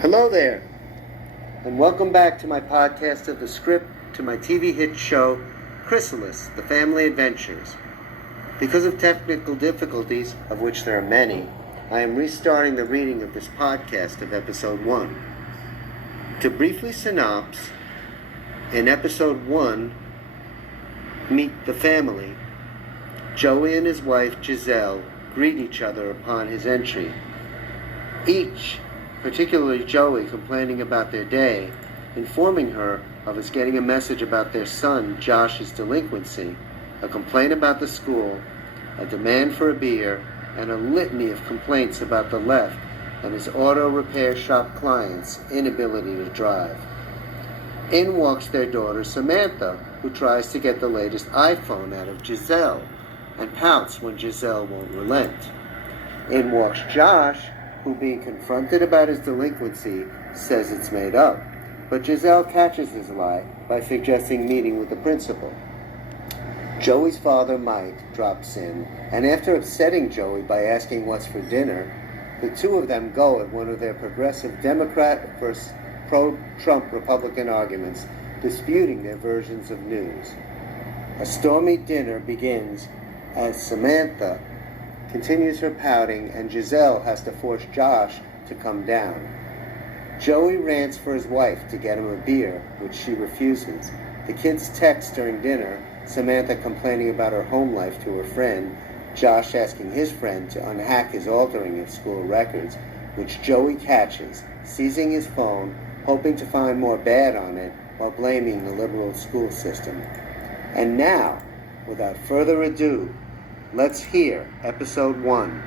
Hello there, and welcome back to my podcast of the script to my TV hit show, Chrysalis, The Family Adventures. Because of technical difficulties, of which there are many, I am restarting the reading of this podcast of Episode 1. To briefly synopsis, in Episode 1, Meet the Family, Joey and his wife Giselle greet each other upon his entry. Each, particularly Joey, complaining about their day, informing her of his getting a message about their son Josh's delinquency, a complaint about the school, a demand for a beer, and a litany of complaints about the left and his auto repair shop client's inability to drive. In walks their daughter Samantha, who tries to get the latest iPhone out of Giselle, and pouts when Giselle won't relent. In walks Josh, who, being confronted about his delinquency, says it's made up, but Giselle catches his lie by suggesting meeting with the principal. Joey's father, Mike, drops in, and after upsetting Joey by asking what's for dinner, the two of them go at one of their progressive Democrat versus pro-Trump Republican arguments, disputing their versions of news. A stormy dinner begins as Samantha continues her pouting and Giselle has to force Josh to come down. Joey rants for his wife to get him a beer, which she refuses. The kids text during dinner, Samantha complaining about her home life to her friend, Josh asking his friend to unhack his altering of school records, which Joey catches, seizing his phone, hoping to find more bad on it while blaming the liberal school system. And now, without further ado, let's hear Episode 1,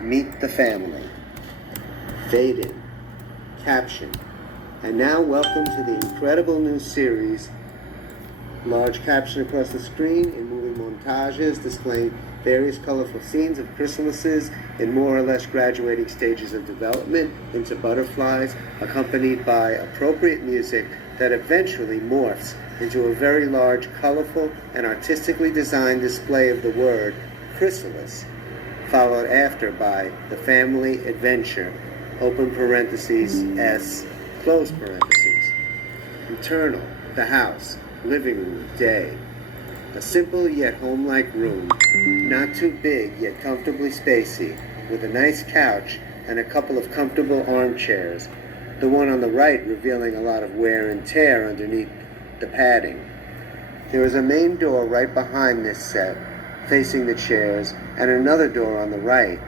Meet the Family. Fade in. Caption. And now welcome to the incredible new series. Large caption across the screen in moving montages displaying various colorful scenes of chrysalises in more or less graduating stages of development into butterflies, accompanied by appropriate music that eventually morphs into a very large, colorful, and artistically designed display of the word Chrysalis, followed after by the family adventure, open parentheses, S, close parentheses. Internal, the house, living room, day. A simple yet home-like room, not too big yet comfortably spacey, with a nice couch and a couple of comfortable armchairs, the one on the right revealing a lot of wear and tear underneath the padding. There is a main door right behind this set, facing the chairs, and another door on the right,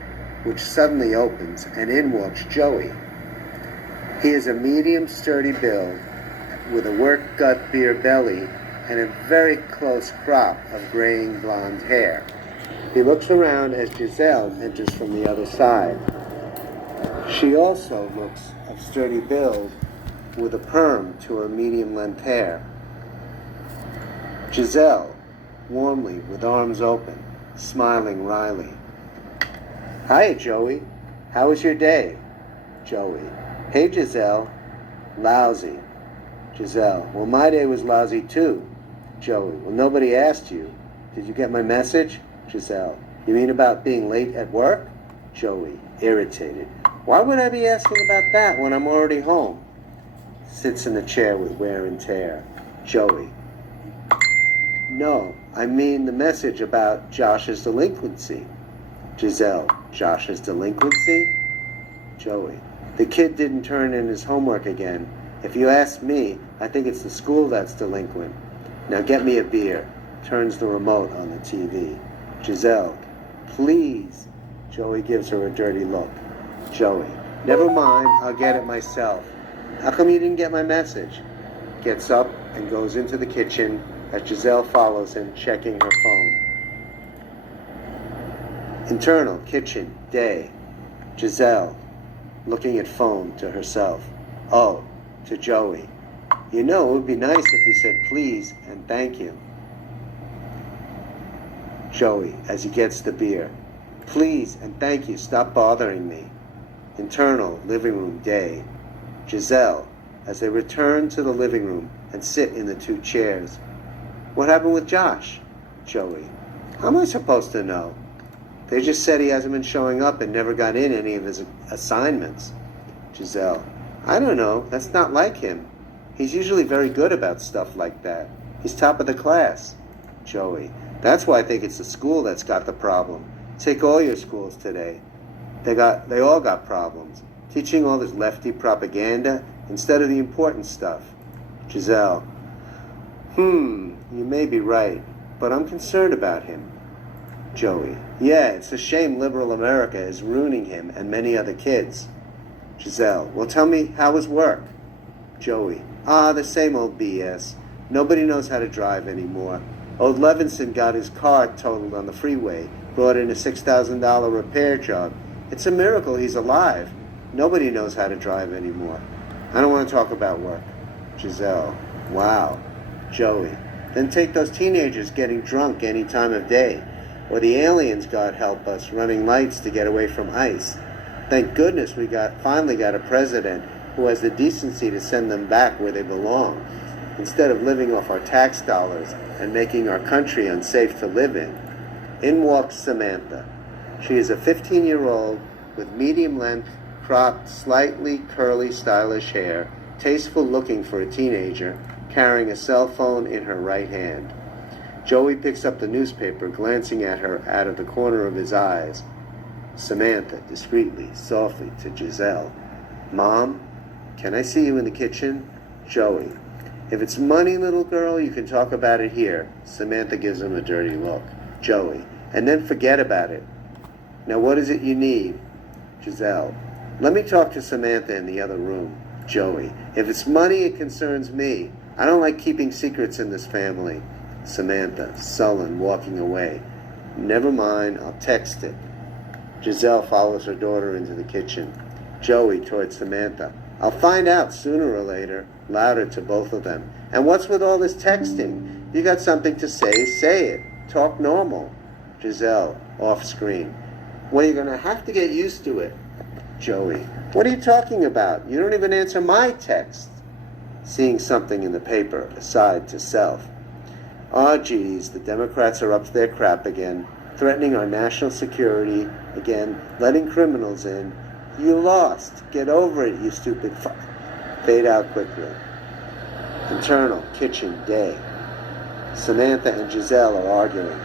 which suddenly opens, and in walks Joey. He is a medium sturdy build, with a work gut beer belly, and a very close crop of graying blonde hair. He looks around as Giselle enters from the other side. She also looks of sturdy build, with a perm to her medium-length hair. Giselle, warmly, with arms open, smiling wryly. Hiya, Joey. How was your day? Joey. Hey, Giselle. Lousy. Giselle. Well, my day was lousy too. Joey. Well, nobody asked you. Did you get my message? Giselle. You mean about being late at work? Joey. Irritated. Why would I be asking about that when I'm already home? Sits in the chair with wear and tear. Joey. No, I mean the message about Josh's delinquency. Giselle. Josh's delinquency? Joey. The kid didn't turn in his homework again. If you ask me, I think it's the school that's delinquent. Now get me a beer. Turns the remote on the TV. Giselle. Please. Joey gives her a dirty look. Joey. Never mind, I'll get it myself. How come you didn't get my message? Gets up and goes into the kitchen as Giselle follows him, checking her phone. Internal, kitchen, day. Giselle, looking at phone to herself. Oh, to Joey. You know, it would be nice if you said please and thank you. Joey, as he gets the beer. Please and thank you, stop bothering me. Internal, living room, day. Giselle, as they return to the living room and sit in the two chairs. What happened with Josh? Joey. How am I supposed to know? They just said he hasn't been showing up and never got in any of his assignments. Giselle. I don't know. That's not like him. He's usually very good about stuff like that. He's top of the class. Joey. That's why I think it's the school that's got the problem. Take all your schools today. They all got problems. Teaching all this lefty propaganda instead of the important stuff. Giselle. You may be right, but I'm concerned about him. Joey. Yeah, it's a shame liberal America is ruining him and many other kids. Giselle. Well, tell me, how was work? Joey. The same old BS. Nobody knows how to drive anymore. Old Levinson got his car totaled on the freeway, brought in a $6,000 repair job. It's a miracle he's alive. Nobody knows how to drive anymore. I don't want to talk about work. Giselle. Wow. Joey. Then take those teenagers getting drunk any time of day. Or the aliens, God help us, running lights to get away from ice. Thank goodness we finally got a president who has the decency to send them back where they belong, instead of living off our tax dollars and making our country unsafe to live in. In walks Samantha. She is a 15-year-old with medium-length, cropped, slightly curly, stylish hair, tasteful looking for a teenager, carrying a cell phone in her right hand. Joey picks up the newspaper, glancing at her out of the corner of his eyes. Samantha, discreetly, softly, to Giselle. Mom, can I see you in the kitchen? Joey. If it's money, little girl, you can talk about it here. Samantha gives him a dirty look. Joey. And then forget about it. Now what is it you need? Giselle. Let me talk to Samantha in the other room. Joey. If it's money, it concerns me. I don't like keeping secrets in this family. Samantha, sullen, walking away. Never mind, I'll text it. Giselle follows her daughter into the kitchen. Joey towards Samantha. I'll find out sooner or later. Louder to both of them. And what's with all this texting? You got something to say it. Talk normal. Giselle, off screen. Well, you're going to have to get used to it. Joey. What are you talking about? You don't even answer my text. Seeing something in the paper, aside to self. Oh, geez, the Democrats are up to their crap again, threatening our national security again, letting criminals in. You lost. Get over it, you stupid fuck. Fade out quickly. Internal, kitchen, day. Samantha and Giselle are arguing.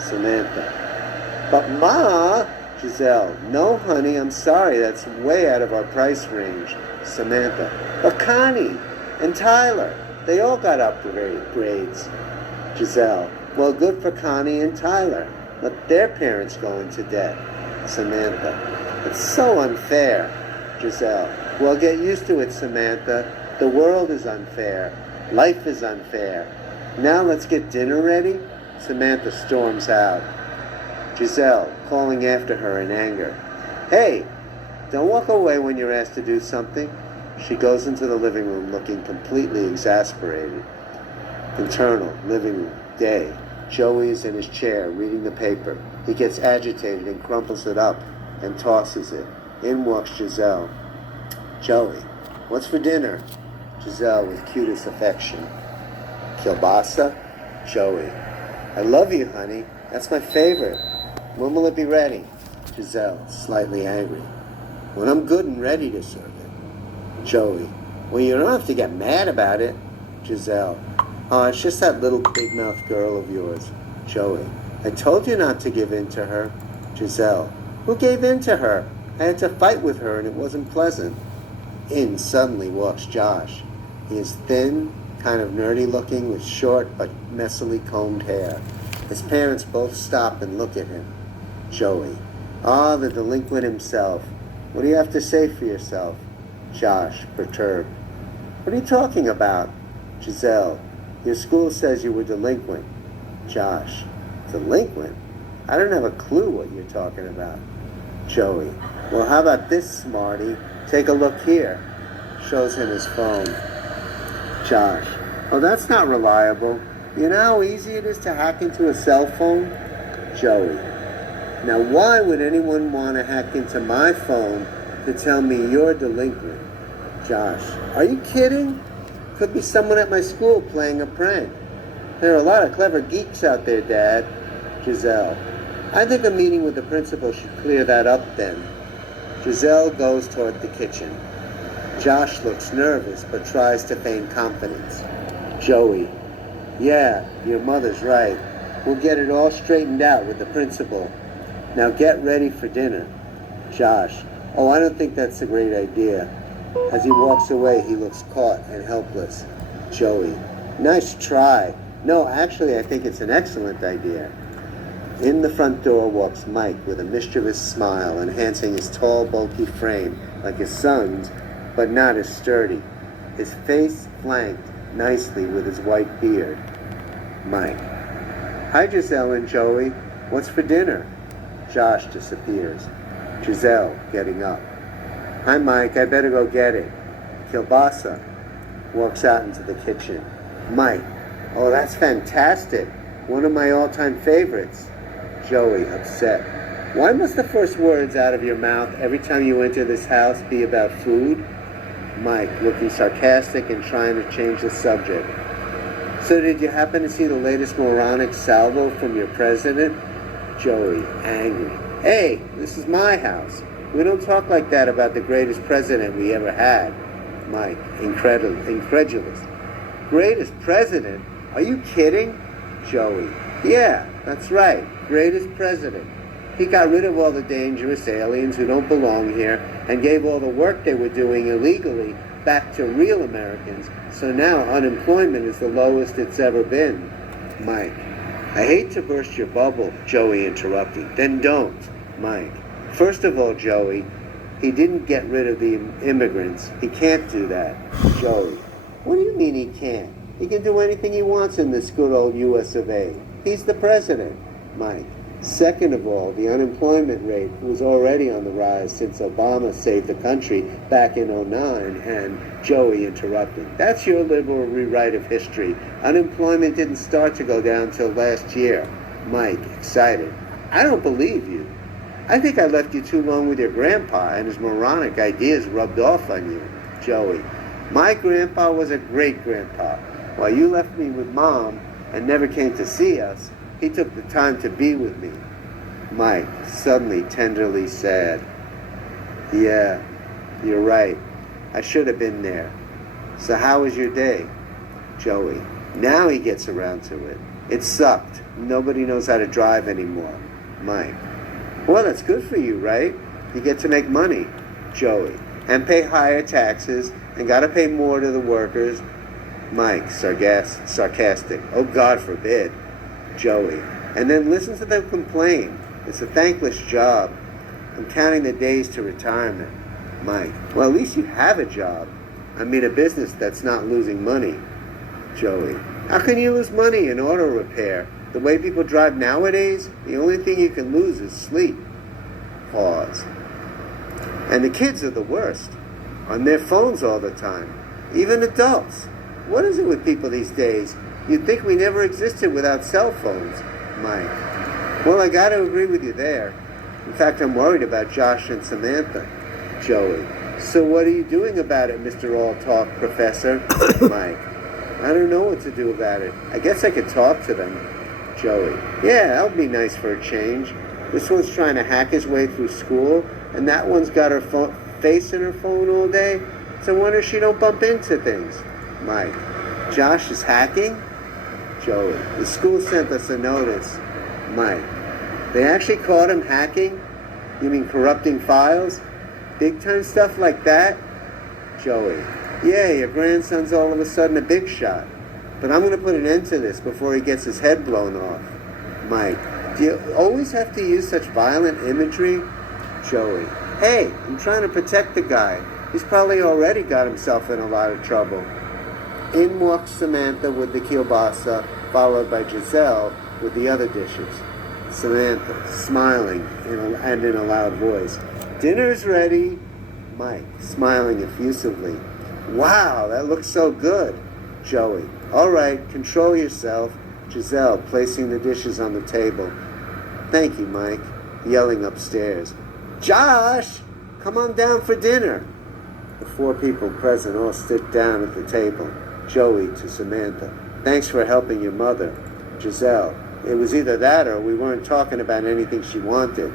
Samantha. But Ma! Giselle. No, honey, I'm sorry. That's way out of our price range. Samantha. But Connie and Tyler, they all got upgrades. Giselle. Well, good for Connie and Tyler. Let their parents go into debt. Samantha. It's so unfair. Giselle. Well, get used to it, Samantha. The world is unfair. Life is unfair. Now let's get dinner ready. Samantha storms out. Giselle, calling after her in anger. Hey, don't walk away when you're asked to do something. She goes into the living room looking completely exasperated. Internal, living room, day. Joey is in his chair reading the paper. He gets agitated and crumples it up and tosses it. In walks Giselle. Joey, what's for dinner? Giselle with cutest affection. Kielbasa? Joey. I love you, honey. That's my favorite. When will it be ready? Giselle, slightly angry. When I'm good and ready to serve it. Joey. Well, you don't have to get mad about it. Giselle. Oh, it's just that little big-mouthed girl of yours. Joey. I told you not to give in to her. Giselle. Who gave in to her? I had to fight with her and it wasn't pleasant. In suddenly walks Josh. He is thin, kind of nerdy looking with short but messily combed hair. His parents both stop and look at him. Joey. Ah, the delinquent himself. What do you have to say for yourself? Josh, perturbed. What are you talking about? Giselle. Your school says you were delinquent. Josh. Delinquent? I don't have a clue what you're talking about. Joey. Well, how about this, smarty? Take a look here. Shows him his phone. Josh. Oh, that's not reliable. You know how easy it is to hack into a cell phone? Joey. Now, why would anyone want to hack into my phone to tell me you're delinquent? Josh. Are you kidding? Could be someone at my school playing a prank. There are a lot of clever geeks out there, Dad. Giselle. I think a meeting with the principal should clear that up then. Giselle goes toward the kitchen. Josh looks nervous but tries to feign confidence. Joey, yeah, your mother's right. We'll get it all straightened out with the principal. Now get ready for dinner. Josh, oh, I don't think that's a great idea. As he walks away, he looks caught and helpless. Joey, nice try. No, actually, I think it's an excellent idea. In the front door walks Mike with a mischievous smile, enhancing his tall, bulky frame like his son's, but not as sturdy. His face flanked nicely with his white beard. Mike, hi Giselle and Joey. What's for dinner? Josh disappears. Giselle, getting up. Hi Mike, I better go get it. Kielbasa walks out into the kitchen. Mike, oh that's fantastic. One of my all-time favorites. Joey, upset. Why must the first words out of your mouth every time you enter this house be about food? Mike, looking sarcastic and trying to change the subject. So did you happen to see the latest moronic salvo from your president? Joey, angry. Hey, this is my house. We don't talk like that about the greatest president we ever had. Mike, incredulous. Greatest president? Are you kidding? Joey, yeah, that's right. Greatest president. He got rid of all the dangerous aliens who don't belong here and gave all the work they were doing illegally back to real Americans. So now unemployment is the lowest it's ever been. Mike, I hate to burst your bubble, Joey interrupted. Then don't. Mike, first of all, Joey, he didn't get rid of the immigrants. He can't do that. Joey, what do you mean he can't? He can do anything he wants in this good old US of A. He's the president. Mike, second of all, the unemployment rate was already on the rise since Obama saved the country back in '09, and Joey interrupted. That's your liberal rewrite of history. Unemployment didn't start to go down till last year. Mike, excited. I don't believe you. I think I left you too long with your grandpa and his moronic ideas rubbed off on you. Joey, my grandpa was a great grandpa. While you left me with Mom and never came to see us, he took the time to be with me. Mike, suddenly tenderly sad. Yeah, you're right. I should have been there. So how was your day? Joey, now he gets around to it. It sucked. Nobody knows how to drive anymore. Mike, well, that's good for you, right? You get to make money. Joey, and pay higher taxes and gotta pay more to the workers. Mike, sarcastic. Oh, God forbid. Joey, and then listen to them complain. It's a thankless job. I'm counting the days to retirement. Mike, well, at least you have a job. I mean, a business that's not losing money. Joey, how can you lose money in auto repair? The way people drive nowadays, the only thing you can lose is sleep. Pause. And the kids are the worst. On their phones all the time. Even adults. What is it with people these days? You'd think we never existed without cell phones. Mike, well, I gotta agree with you there. In fact, I'm worried about Josh and Samantha. Joey, so what are you doing about it, Mr. All-Talk Professor? Mike, I don't know what to do about it. I guess I could talk to them. Joey, yeah, that would be nice for a change. This one's trying to hack his way through school, and that one's got her face in her phone all day. So I wonder she don't bump into things. Mike, Josh is hacking? Joey, the school sent us a notice. Mike, they actually caught him hacking? You mean corrupting files? Big time stuff like that? Joey, yeah, your grandson's all of a sudden a big shot. But I'm going to put an end to this before he gets his head blown off. Mike, do you always have to use such violent imagery? Joey, hey, I'm trying to protect the guy. He's probably already got himself in a lot of trouble. In walks Samantha with the kielbasa, followed by Giselle with the other dishes. Samantha, smiling and in a loud voice. Dinner's ready. Mike, smiling effusively. Wow, that looks so good. Joey, all right, control yourself. Giselle, placing the dishes on the table. Thank you, Mike, yelling upstairs. Josh, come on down for dinner. The four people present all sit down at the table. Joey to Samantha. Thanks for helping your mother. Giselle. It was either that or we weren't talking about anything she wanted.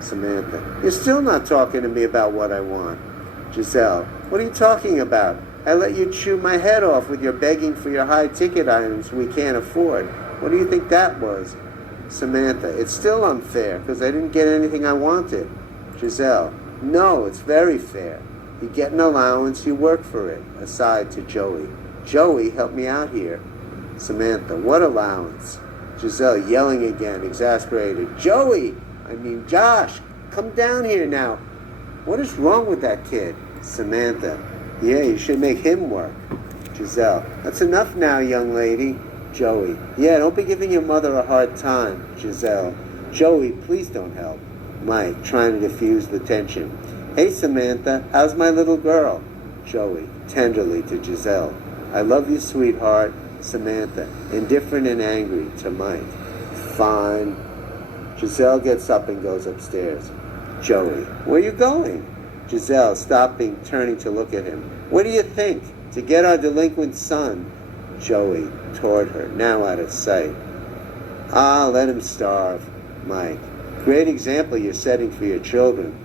Samantha. You're still not talking to me about what I want. Giselle, what are you talking about? I let you chew my head off with your begging for your high-ticket items we can't afford. What do you think that was? Samantha, it's still unfair, because I didn't get anything I wanted. Giselle, no, it's very fair. You get an allowance, you work for it. Aside to Joey. Joey, help me out here. Samantha, what allowance? Giselle, yelling again, exasperated. Joey! Josh, come down here now. What is wrong with that kid? Samantha, yeah, you should make him work. Giselle, that's enough now, young lady. Joey, yeah, don't be giving your mother a hard time. Giselle, Joey, please don't help. Mike, trying to diffuse the tension. Hey, Samantha, how's my little girl? Joey, tenderly to Giselle. I love you, sweetheart. Samantha, indifferent and angry to Mike. Fine. Giselle gets up and goes upstairs. Joey, where are you going? Giselle, stopping, turning to look at him. What do you think? To get our delinquent son. Joey, toward her, now out of sight. Ah, let him starve. Mike, great example you're setting for your children.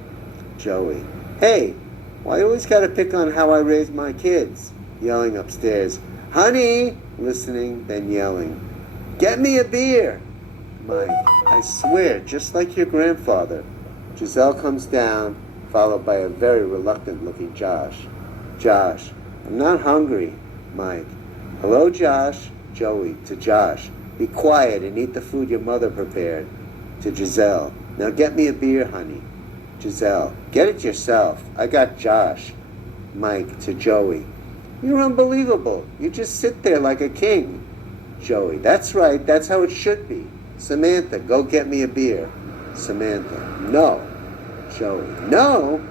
Joey, hey, why you always gotta pick on how I raise my kids? Yelling upstairs. Honey! Listening, then yelling. Get me a beer! Mike, I swear, just like your grandfather. Giselle comes down, followed by a very reluctant-looking Josh. Josh, I'm not hungry. Mike, hello, Josh. Joey, to Josh. Be quiet and eat the food your mother prepared. To Giselle, now get me a beer, honey. Giselle, get it yourself. I got Josh. Mike, to Joey. You're unbelievable. You just sit there like a king. Joey, that's right. That's how it should be. Samantha, go get me a beer. Samantha, no. Joey, no.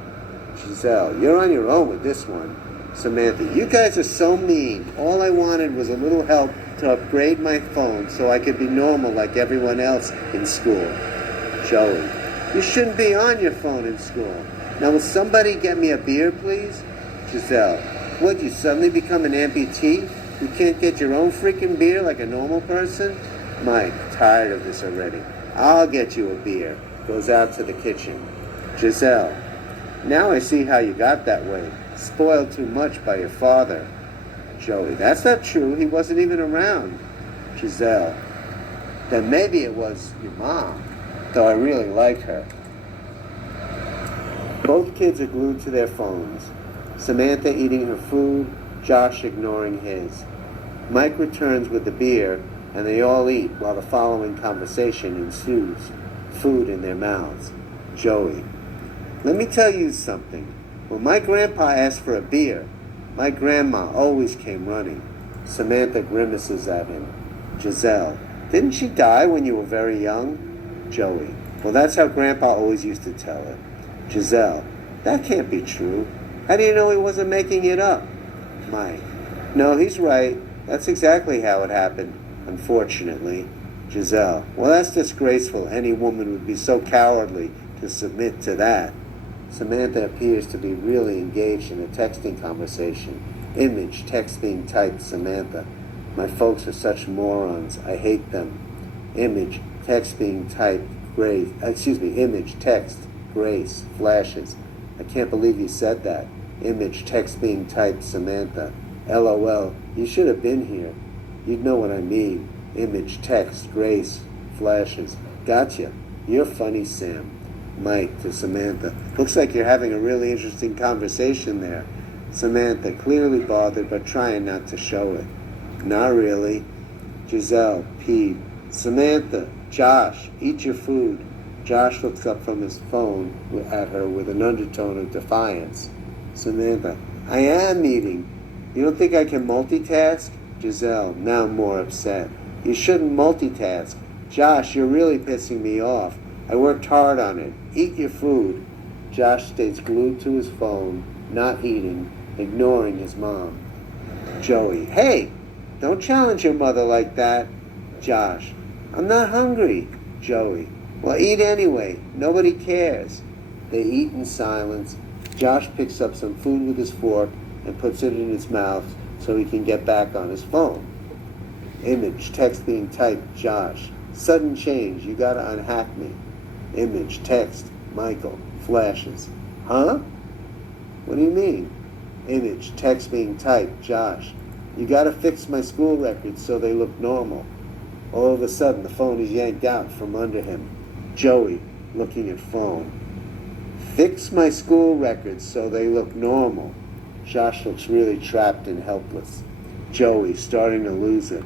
Giselle, you're on your own with this one. Samantha, you guys are so mean. All I wanted was a little help to upgrade my phone so I could be normal like everyone else in school. Joey, you shouldn't be on your phone in school. Now will somebody get me a beer, please? Giselle, what, you suddenly become an amputee? You can't get your own freaking beer like a normal person? Mike, tired of this already. I'll get you a beer. Goes out to the kitchen. Giselle, now I see how you got that way. Spoiled too much by your father. Joey, that's not true. He wasn't even around. Giselle, then maybe it was your mom, though I really like her. Both kids are glued to their phones. Samantha eating her food, Josh ignoring his. Mike returns with the beer, and they all eat while the following conversation ensues, food in their mouths. Joey, let me tell you something. When my grandpa asked for a beer, my grandma always came running. Samantha grimaces at him. Giselle, didn't she die when you were very young? Joey, well, that's how grandpa always used to tell her. Giselle, that can't be true. How do you know he wasn't making it up? Mike, no, he's right. That's exactly how it happened, unfortunately. Giselle, well, that's disgraceful. Any woman would be so cowardly to submit to that. Samantha appears to be really engaged in a texting conversation. Image, text being typed, Samantha. My folks are such morons. I hate them. Image, text being typed, Grace. Image, text, Grace, flashes. I can't believe you said that. Image, text being typed, Samantha. LOL, you should have been here. You'd know what I mean. Image, text, Grace, flashes. Gotcha. You're funny, Sam. Mike to Samantha. Looks like you're having a really interesting conversation there. Samantha, clearly bothered but trying not to show it. Not really. Giselle, peeved. Samantha, Josh, eat your food. Josh looks up from his phone at her with an undertone of defiance. Samantha, I am eating. You don't think I can multitask? Giselle, now more upset. You shouldn't multitask. Josh, you're really pissing me off. I worked hard on it. Eat your food. Josh stays glued to his phone, not eating, ignoring his mom. Joey, hey, don't challenge your mother like that. Josh, I'm not hungry. Joey, well, eat anyway. Nobody cares. They eat in silence. Josh picks up some food with his fork and puts it in his mouth so he can get back on his phone. Image, text being typed, Josh. Sudden change, you gotta unhack me. Image, text, Michael, flashes. Huh? What do you mean? Image, text being typed, Josh. You gotta fix my school records so they look normal. All of a sudden, the phone is yanked out from under him. Joey, looking at phone. Fix my school records so they look normal. Josh looks really trapped and helpless. Joey, starting to lose it.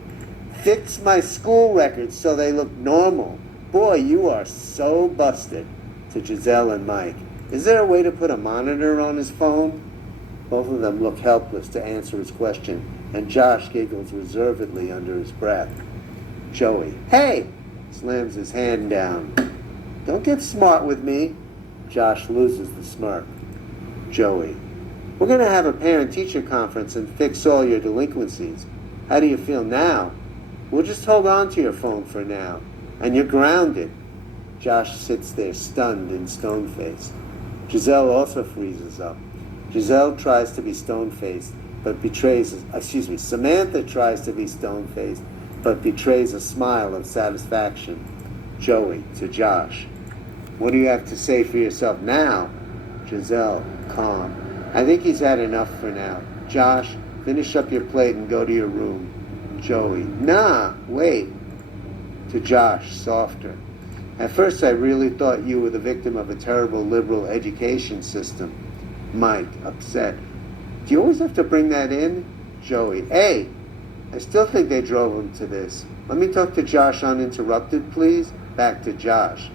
Fix my school records so they look normal. Boy, you are so busted. To Giselle and Mike. Is there a way to put a monitor on his phone? Both of them look helpless to answer his question, and Josh giggles reservedly under his breath. Joey, hey! Slams his hand down. Don't get smart with me. Josh loses the smirk. Joey, we're going to have a parent-teacher conference and fix all your delinquencies. How do you feel now? We'll just hold on to your phone for now. And you're grounded. Josh sits there stunned and stone-faced. Giselle also freezes up. Giselle tries to be stone-faced, but Samantha tries to be stone-faced, but betrays a smile of satisfaction. Joey, to Josh. What do you have to say for yourself now? Giselle, calm. I think he's had enough for now. Josh, finish up your plate and go to your room. Joey, nah, wait. To Josh, softer. At first I really thought you were the victim of a terrible liberal education system. Mike, upset. Do you always have to bring that in? Joey, hey, I still think they drove him to this. Let me talk to Josh uninterrupted, please. Back to Josh.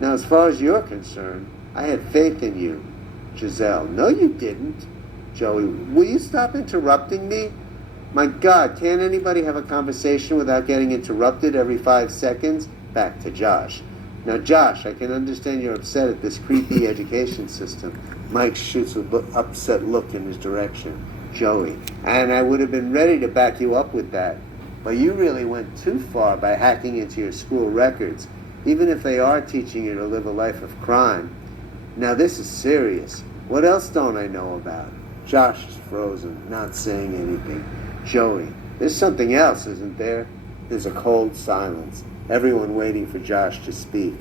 Now, as far as you're concerned, I had faith in you. Giselle, no you didn't. Joey, will you stop interrupting me? My God, can't anybody have a conversation without getting interrupted every 5 seconds? Back to Josh. Now, Josh, I can understand you're upset at this creepy education system. Mike shoots an upset look in his direction. Joey, and I would have been ready to back you up with that. But you really went too far by hacking into your school records, even if they are teaching you to live a life of crime. Now, this is serious. What else don't I know about? Josh is frozen, not saying anything. Joey, there's something else, isn't there? There's a cold silence. Everyone waiting for Josh to speak.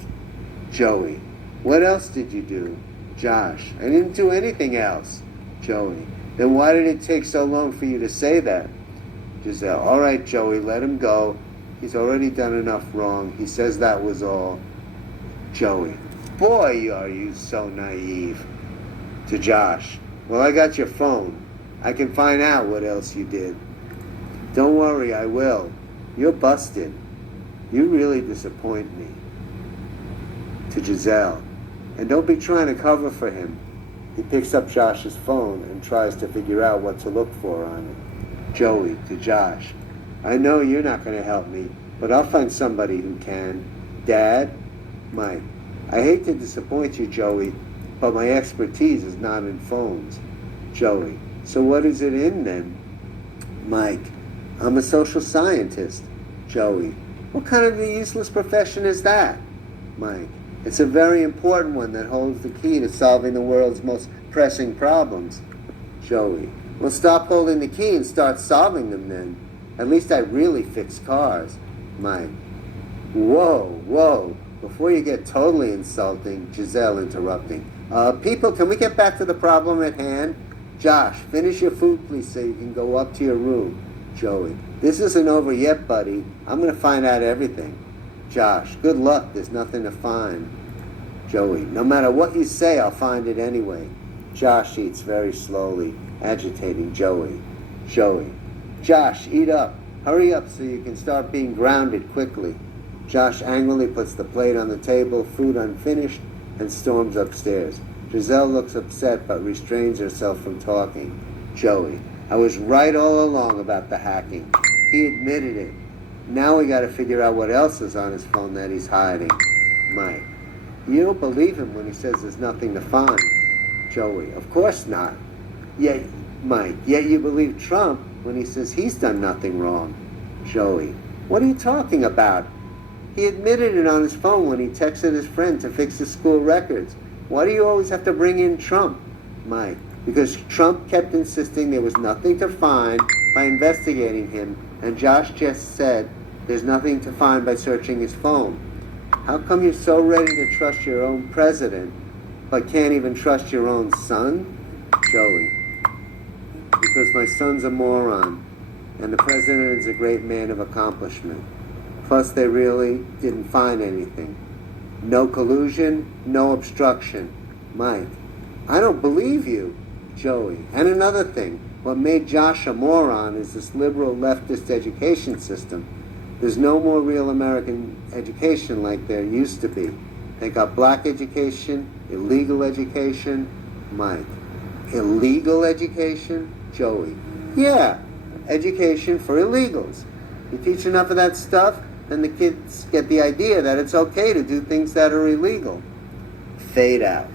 Joey, what else did you do? Josh, I didn't do anything else. Joey, then why did it take so long for you to say that? Giselle, all right, Joey, let him go. He's already done enough wrong. He says that was all. Joey, boy, are you so naive. To Josh, well, I got your phone. I can find out what else you did. Don't worry, I will. You're busted. You really disappoint me. To Giselle, and don't be trying to cover for him. He picks up Josh's phone and tries to figure out what to look for on it. Joey, to Josh, I know you're not going to help me, but I'll find somebody who can. Dad? Mike, I hate to disappoint you, Joey, but my expertise is not in phones. Joey, so what is it in then? Mike, I'm a social scientist. Joey, what kind of a useless profession is that? Mike, it's a very important one that holds the key to solving the world's most pressing problems. Joey, well, stop holding the key and start solving them then. At least I really fix cars. Mike, whoa, before you get totally insulting. Giselle interrupting. People, can we get back to the problem at hand? Josh, finish your food, please, so you can go up to your room. Joey, this isn't over yet, buddy. I'm going to find out everything. Josh, good luck. There's nothing to find. Joey, no matter what you say, I'll find it anyway. Josh eats very slowly, agitating Joey. Joey, Josh, eat up. Hurry up so you can start being grounded quickly. Josh angrily puts the plate on the table, food unfinished, and storms upstairs. Giselle looks upset but restrains herself from talking. Joey, I was right all along about the hacking. He admitted it. Now we gotta figure out what else is on his phone that he's hiding. Mike, you don't believe him when he says there's nothing to find. Joey, of course not. Yet you believe Trump when he says he's done nothing wrong. Joey, what are you talking about? He admitted it on his phone when he texted his friend to fix his school records. Why do you always have to bring in Trump? Mike, because Trump kept insisting there was nothing to find by investigating him, and Josh just said there's nothing to find by searching his phone. How come you're so ready to trust your own president, but can't even trust your own son? Joey. Because my son's a moron, and the president is a great man of accomplishment. Plus, they really didn't find anything. No collusion, no obstruction. Mike. I don't believe you. Joey. And another thing, what made Josh a moron is this liberal leftist education system. There's no more real American education like there used to be. They got black education, illegal education. Mike. Illegal education? Joey. Yeah, education for illegals. You teach enough of that stuff, then the kids get the idea that it's okay to do things that are illegal. Fade out.